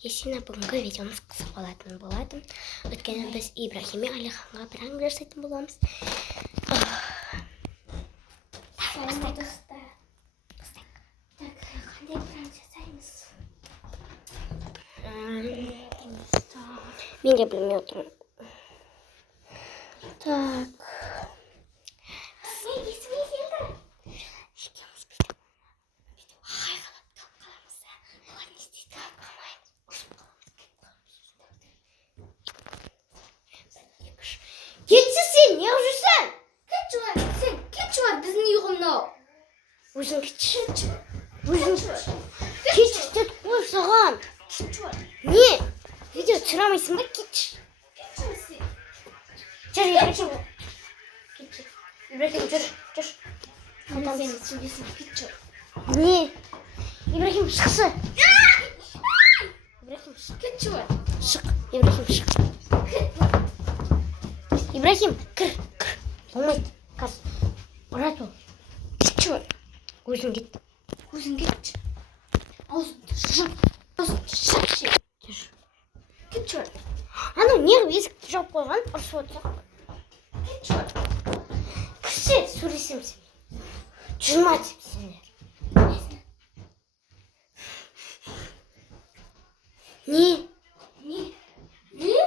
Ясина бүгінгі видеомыз қысқа болатын. Өткені біз Ибрахими Алиханға пранк жасайтын боламыз. Қандай пранк жасаймыз? Мен де білмей отырмын. Так. Кетші сен, не жүрсің? Кетші бар, біздің үйғымнау. Өзің кетші. Кетші деді қой саған. Не? Видео түсірамайсың ба? Кетші. Жүр, Ибрахим. Ибрахим, жүр. Не? Ибрахим, шықшы. Ибрахим, шық. Кетші бар. Шық, Ибрахим, шық. Ибрахим, кір. Болмайды. Қас. Ұрат ол. Кетші бар. Өзің кет. Аузыңды шықшы. Кетші бар. Анау неғып есікті жауып қойған? Ұрсып отырсақ. Кетші бар. Кірсе, сөйлесеміз. Жүрма деп сендер. Не?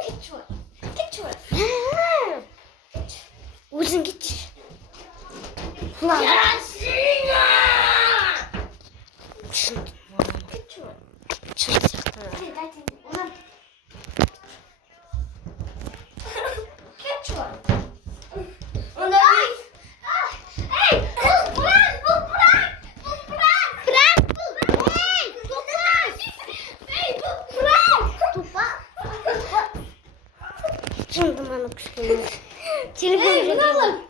Кетші бар. Өзің кетші. Ясина! Кетші бар.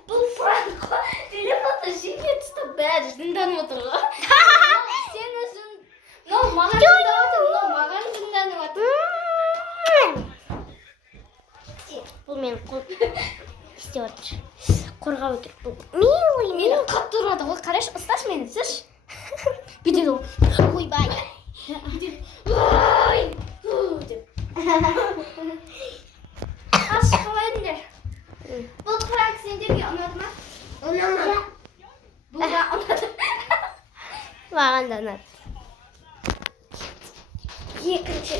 Бұл пранк қой. Телефонда жеңе тұстап бәрі жынданып отыр ғой. Сен үшін маған жынданып отыр. Бұл мен істеп отыр. Қорғап отыр. Мені қатты ұрады ғой. Қарашы, ұсташы мені, сіз. Бүйтеді ғой. Ойбай. Қаршы қалайдыңдар? Бұл пранк сендерге ұнады ма? Ұнамады. Бұға ұнады. Маған да ұнады. Екінші.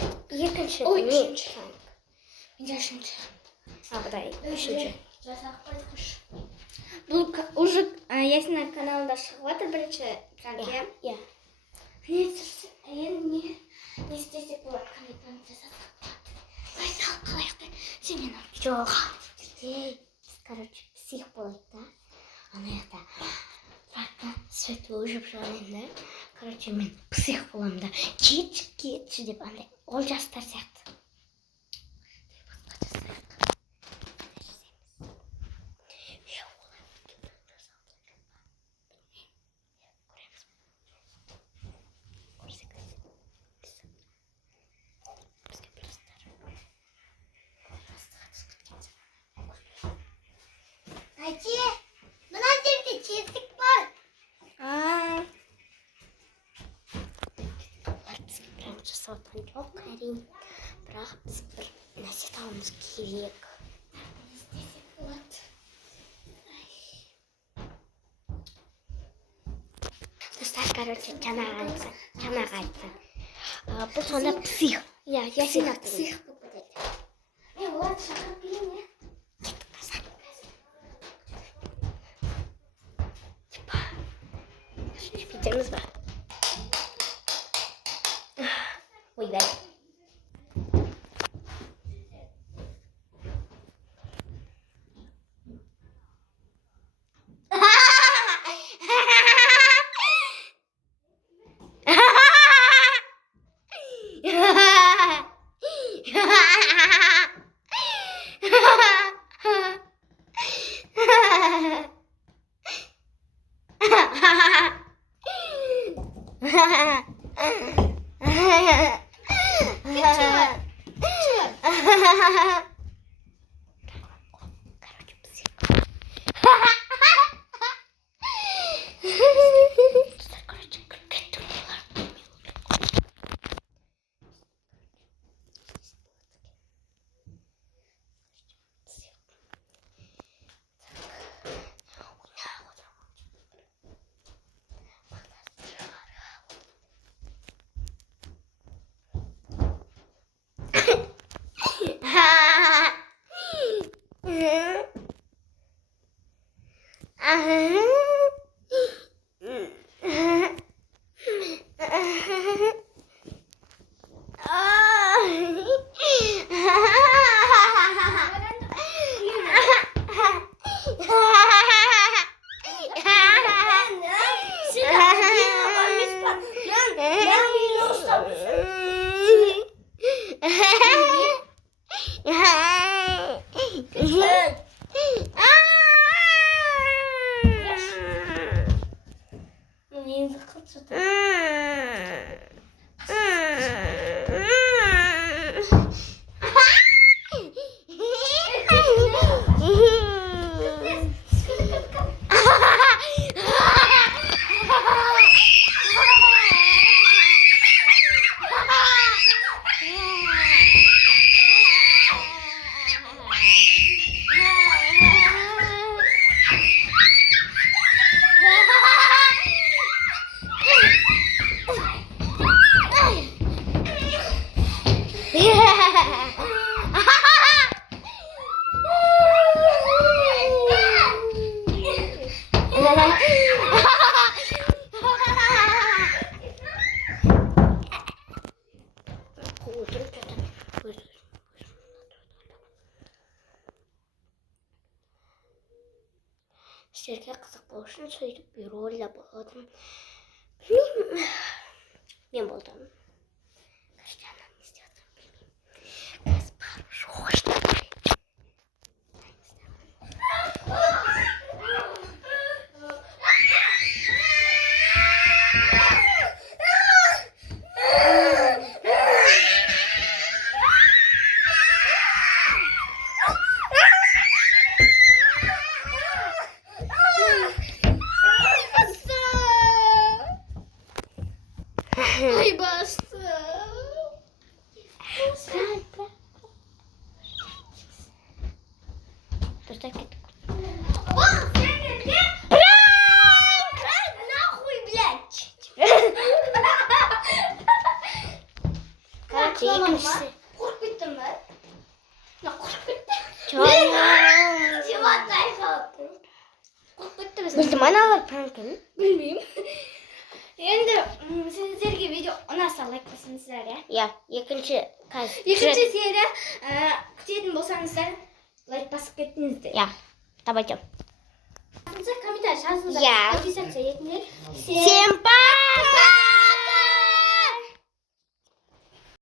Ой, үшінші. Менде үшінші. Бұдай, үшінші. Жасақ қойдықыш. Бұл уже Ясина каналында шығып отыр бірінші пранк, иә? Не істесек болады? Қандай пранк жасасақ болады? Айтал, қалайықты? Сен мені жоқ. Короче, псих болады, да? Ана жақта свет өжіп жағынан, да? Короче, мен псих боламын, да? Кетші деп, андай, ол жастар сияқты. Әке, мына жерде тесік бар. Бізге пранк жасаудан жоқ, әрине. Бірақ біз бір нәрсе табуымыз керек. Не істесек болады? Достар, короче, жаңағы айтсын. Бұл сонда псих. Иә, Ясина псих болып кетеді. Оларды шақырып келейін, иә? Bitirimiz var. Oyber. Сэргээ қызық болу үшін сөйтіп бюрода болдым. Мен болдым. Каштана не істедім білмеймін. Қазір барып жоғашты. Ай, басты. Дұрыстап кеттік. Пранк! Нахуй, блядь! Короче, екіншісі. Қорқып кеттім бе? Қорқып кеттім. Чего тайқалды? Қорқып кеттім. Білдім, аналар пранкін? Білмеймін. Енді сіздерге видео ұнаса лайк басыңыздар, я? Я, екінші серия күтетін болсаңыздар лайк басып кеттіңіздер. Я, давайте. Комментарий жазыңыздар. Подписаться етіңдер. Всем пока!